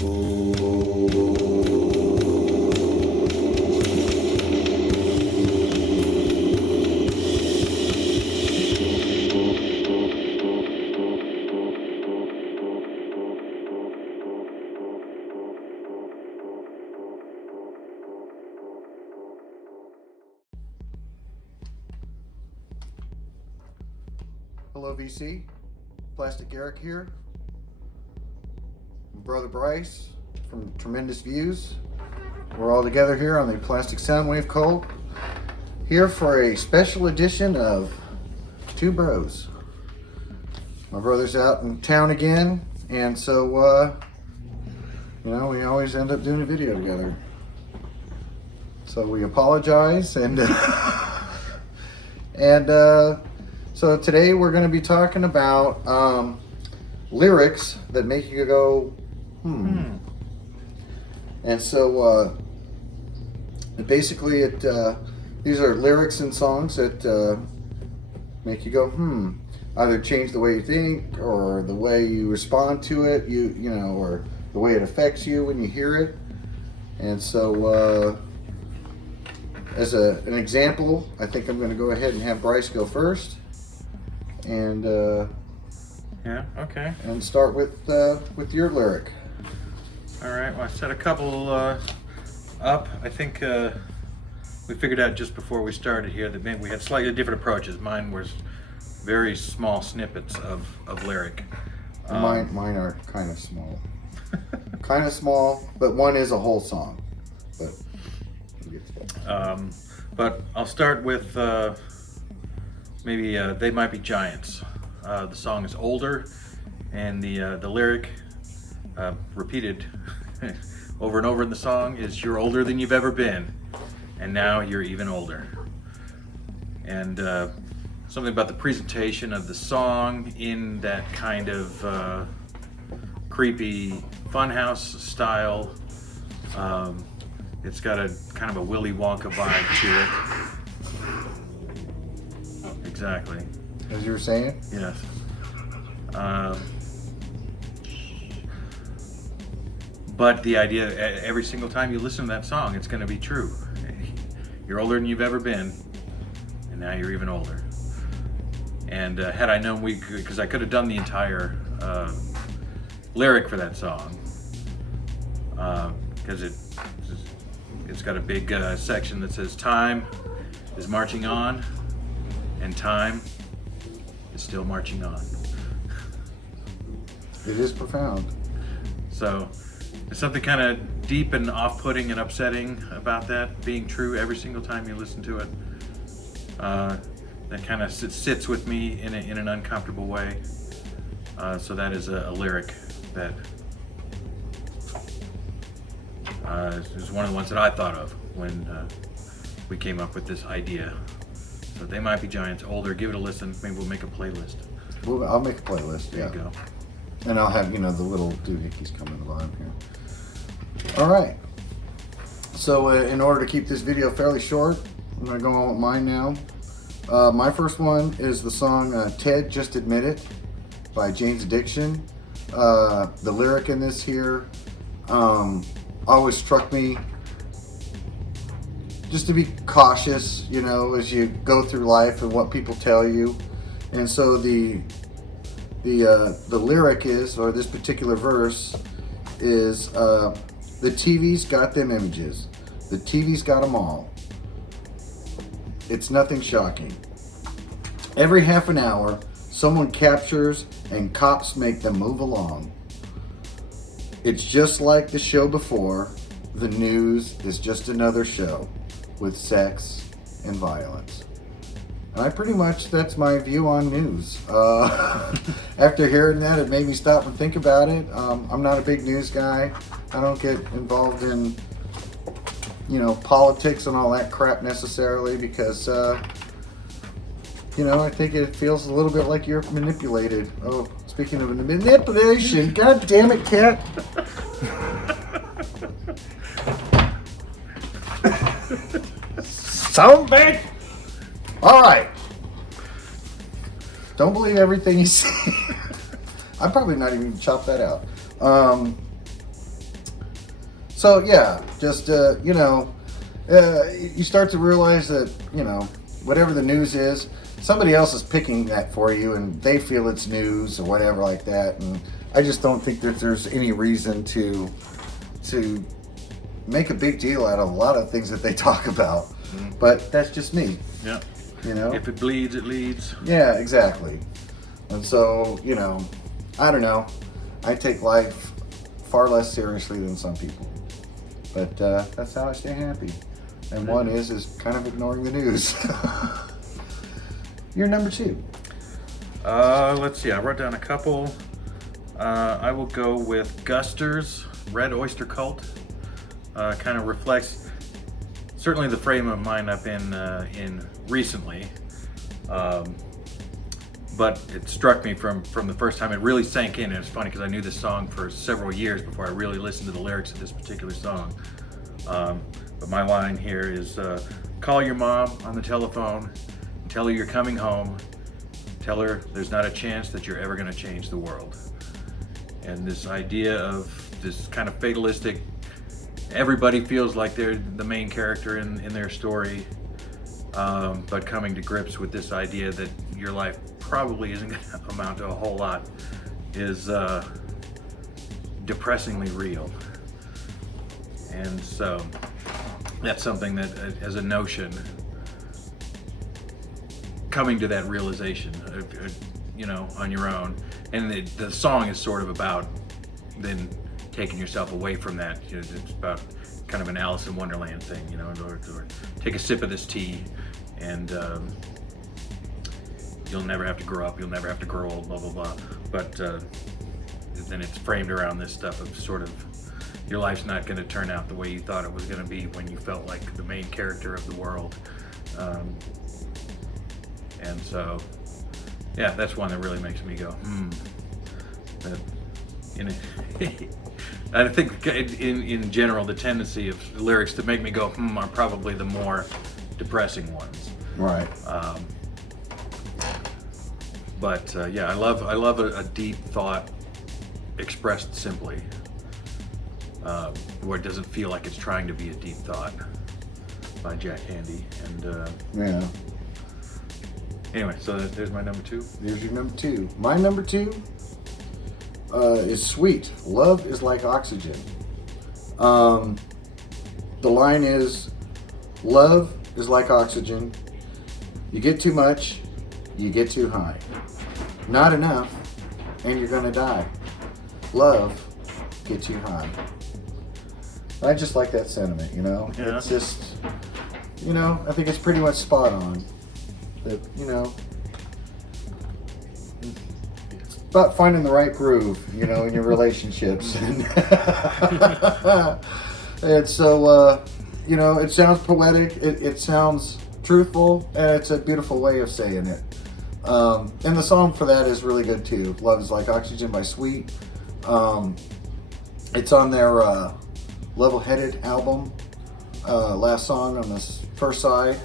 Hello VC, Plastic Eric here. Brother Bryce from Tremendous Views. We're all together here on the Plastic Soundwave Cult, here for a special edition of Two Bros. My brother's out in town again, and so we always end up doing a video together. So we apologize, and so today we're going to be talking about lyrics that make you go, And so basically these are lyrics in songs that make you go, Either change the way you think, or the way you respond to it, or the way it affects you when you hear it. And so as an example, I think I'm going to go ahead and have Bryce go first. And yeah, okay. And start with your lyric. All right. Well, I set a couple up. I think we figured out just before we started here that maybe we had slightly different approaches. Mine was very small snippets of lyric. Mine are kind of small. Kind of small, but one is a whole song. But I'll start with maybe They Might Be Giants. The song is older, and the lyric repeated over and over in the song is "You're older than you've ever been, and now you're even older." And something about the presentation of the song in that kind of creepy funhouse style. It's got a kind of a Willy Wonka vibe to it. Exactly. As you were saying? Yes. But the idea, every single time you listen to that song, it's going to be true. You're older than you've ever been, and now you're even older. And had I known because I could have done the entire lyric for that song, because it's got a big section that says time is marching on, and time is still marching on. It is profound. So there's something kind of deep and off-putting and upsetting about that being true every single time you listen to it. That kind of sits with me in an uncomfortable way. So that is a lyric that is one of the ones that I thought of when we came up with this idea. So They Might Be Giants, older. Give it a listen. Maybe we'll make a playlist. I'll make a playlist. There you go. And I'll have the little doohickeys coming along here. All right. So in order to keep this video fairly short, I'm gonna go on with mine now. My first one is the song "Ted Just Admit It" by Jane's Addiction. The lyric in this here always struck me just to be cautious, as you go through life and what people tell you. And so the lyric is, or this particular verse is, the TV's got them images. The TV's got them all. It's nothing shocking. Every half an hour, someone captures and cops make them move along. It's just like the show before. The news is just another show with sex and violence. And that's my view on news. After hearing that, it made me stop and think about it. I'm not a big news guy. I don't get involved in, politics and all that crap necessarily because, I think it feels a little bit like you're manipulated. Oh, speaking of manipulation, God damn it, cat. So bad. All right. Don't believe everything you see. I'm probably not even chop that out. So yeah, just you start to realize that whatever the news is, somebody else is picking that for you, and they feel it's news or whatever like that. And I just don't think that there's any reason to make a big deal out of a lot of things that they talk about. Mm. But that's just me. Yeah. You know. If it bleeds, it leads. Yeah, exactly. And so I don't know. I take life far less seriously than some people. But that's how I stay happy. And one is kind of ignoring the news. You're number 2. Let's see. I wrote down a couple. I will go with Guster's Red Oyster Cult. Kind of reflects certainly the frame of mind I've been in recently. But it struck me from the first time. It really sank in. And it's funny because I knew this song for several years before I really listened to the lyrics of this particular song. But my line here is, call your mom on the telephone, and tell her you're coming home. Tell her there's not a chance that you're ever going to change the world. And this idea of this kind of fatalistic, everybody feels like they're the main character in their story, but coming to grips with this idea that your life probably isn't going to amount to a whole lot is depressingly real. And so that's something that, as a notion, coming to that realization, on your own. And the song is sort of about then taking yourself away from that. It's about kind of an Alice in Wonderland thing, or take a sip of this tea, and you'll never have to grow up, you'll never have to grow old, blah, blah, blah. But then it's framed around this stuff of sort of, your life's not going to turn out the way you thought it was going to be when you felt like the main character of the world. And so, yeah, that's one that really makes me go, I think in general, the tendency of the lyrics to make me go, are probably the more depressing ones. Right. But yeah, I love a deep thought expressed simply, where it doesn't feel like it's trying to be a deep thought, by Jack Handy. And yeah. Anyway, so there's my number 2. There's your number 2. My number 2 is Sweet. Love is like oxygen. The line is, love is like oxygen. You get too much, you get too high. Not enough, and you're gonna die. Love gets you high. I just like that sentiment, Yeah. It's just, I think it's pretty much spot on. That, it's about finding the right groove, in your relationships. And so, it sounds poetic, it sounds truthful, and it's a beautiful way of saying it. And the song for that is really good too. Love is Like Oxygen by Sweet. It's on their Level-Headed album. Last song on this first side.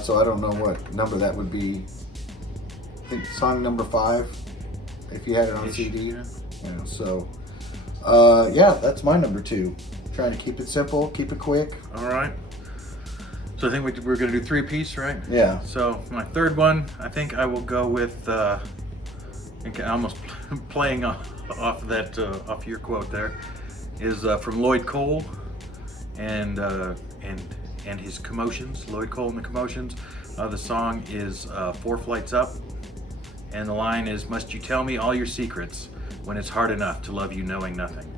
So I don't know what number that would be. I think song number 5, if you had it on CD. So that's my number 2. Trying to keep it simple, keep it quick. All right. So I think we're going to do 3-piece, right? Yeah. So my third one, I think I will go with, almost playing off your quote there, is from Lloyd Cole and his Commotions. Lloyd Cole and the Commotions. The song is 4 Flights Up, and the line is, "Must you tell me all your secrets when it's hard enough to love you knowing nothing?"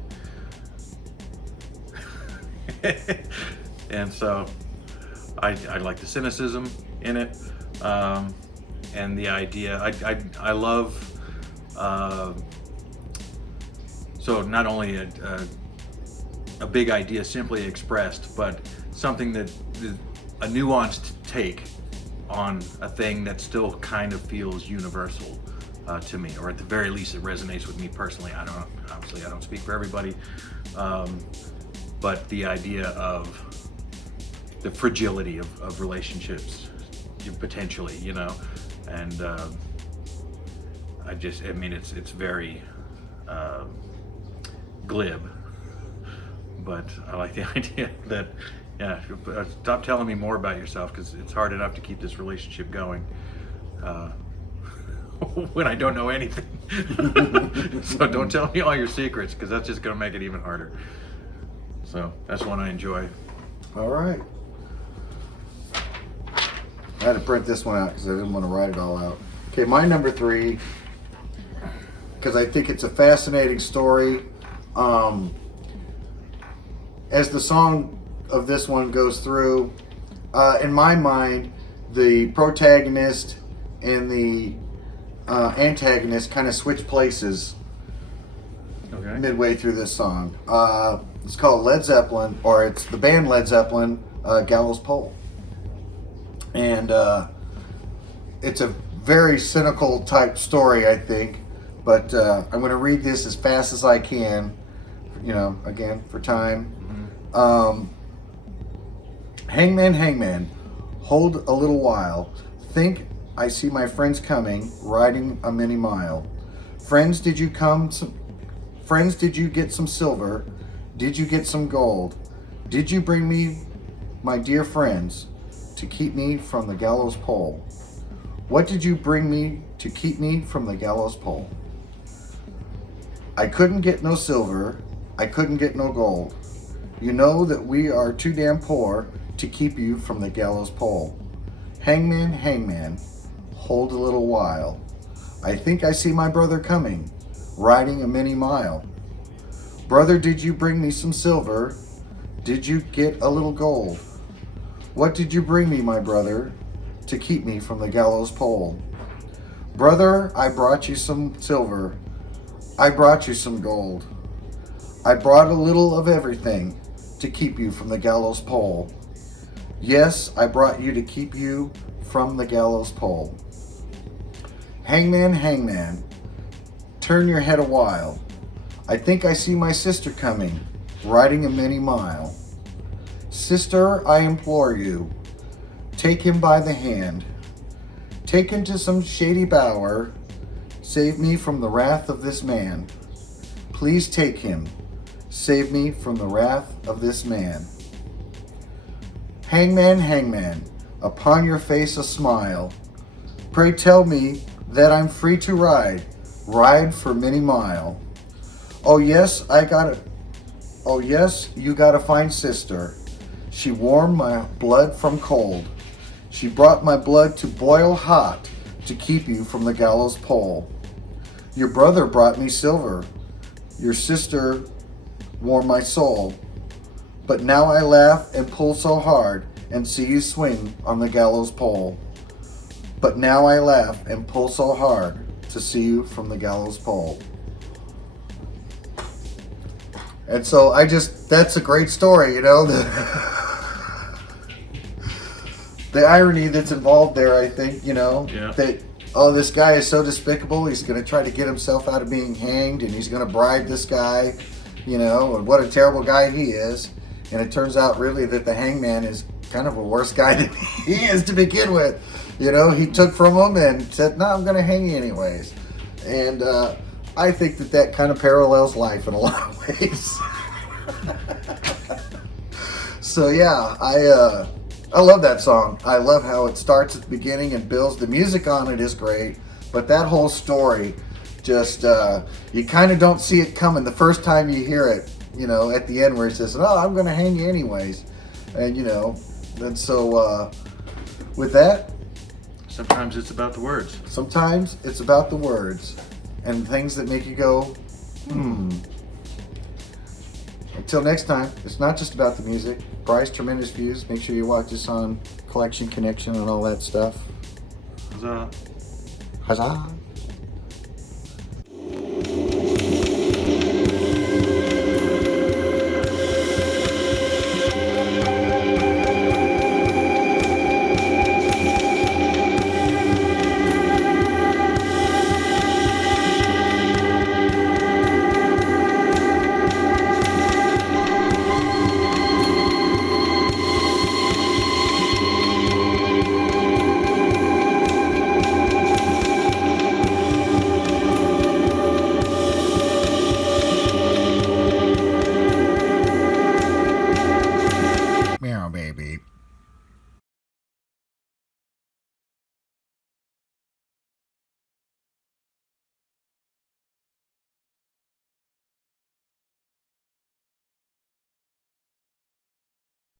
And so I like the cynicism in it, and the idea. I love so not only a big idea simply expressed, but something that a nuanced take on a thing that still kind of feels universal to me, or at the very least it resonates with me personally. Obviously I don't speak for everybody, but the idea of the fragility of relationships, potentially, and it's very glib, but I like the idea that, yeah, stop telling me more about yourself, because it's hard enough to keep this relationship going when I don't know anything. So don't tell me all your secrets, because that's just going to make it even harder. So that's one I enjoy. All right. I had to print this one out because I didn't want to write it all out. Okay, my number 3, because I think it's a fascinating story. As the song of this one goes through, in my mind, the protagonist and the antagonist kind of switch places midway through this song. It's called Led Zeppelin, or it's the band Led Zeppelin, Gallows Pole. And it's a very cynical type story, I think. But I'm going to read this as fast as I can, again, for time. Hangman, hangman, hold a little while. Think I see my friends coming, riding a many mile. Friends, did you come? Friends, did you get some silver? Did you get some gold? Did you bring me, my dear friends, to keep me from the gallows pole? What did you bring me to keep me from the gallows pole? I couldn't get no silver, I couldn't get no gold. You know that we are too damn poor to keep you from the gallows pole. Hangman, hangman, hold a little while. I think I see my brother coming, riding a many mile. Brother, did you bring me some silver? Did you get a little gold? What did you bring me, my brother, to keep me from the gallows pole? Brother, I brought you some silver. I brought you some gold. I brought a little of everything to keep you from the gallows pole. Yes, I brought you to keep you from the gallows pole. Hangman, hangman, turn your head a while. I think I see my sister coming, riding a many mile. Sister, I implore you, take him by the hand. Take him to some shady bower. Save me from the wrath of this man. Please take him. Save me from the wrath of this man. Hangman, hangman, upon your face a smile. Pray tell me that I'm free to ride for many mile. Oh yes, you got a fine sister. She warmed my blood from cold. She brought my blood to boil hot to keep you from the gallows pole. Your brother brought me silver. Your sister warmed my soul. But now I laugh and pull so hard and see you swing on the gallows pole. But now I laugh and pull so hard to see you from the gallows pole. And so that's a great story, the irony that's involved there, I think, that, this guy is so despicable, he's going to try to get himself out of being hanged, and he's going to bribe this guy, and what a terrible guy he is. And it turns out really that the hangman is kind of a worse guy than he is to begin with. He took from him and said, no, I'm going to hang you anyways. And I think that kind of parallels life in a lot of ways. So yeah, I love that song. I love how it starts at the beginning and builds. The music on it is great, but that whole story just, you kind of don't see it coming the first time you hear it, at the end where he says, oh, I'm going to hang you anyways. And, and so with that, sometimes it's about the words. Sometimes it's about the words and things that make you go, hmm. Until next time, it's not just about the music. Bryce, tremendous views. Make sure you watch us on Collection Connection and all that stuff. Huzzah. Huzzah.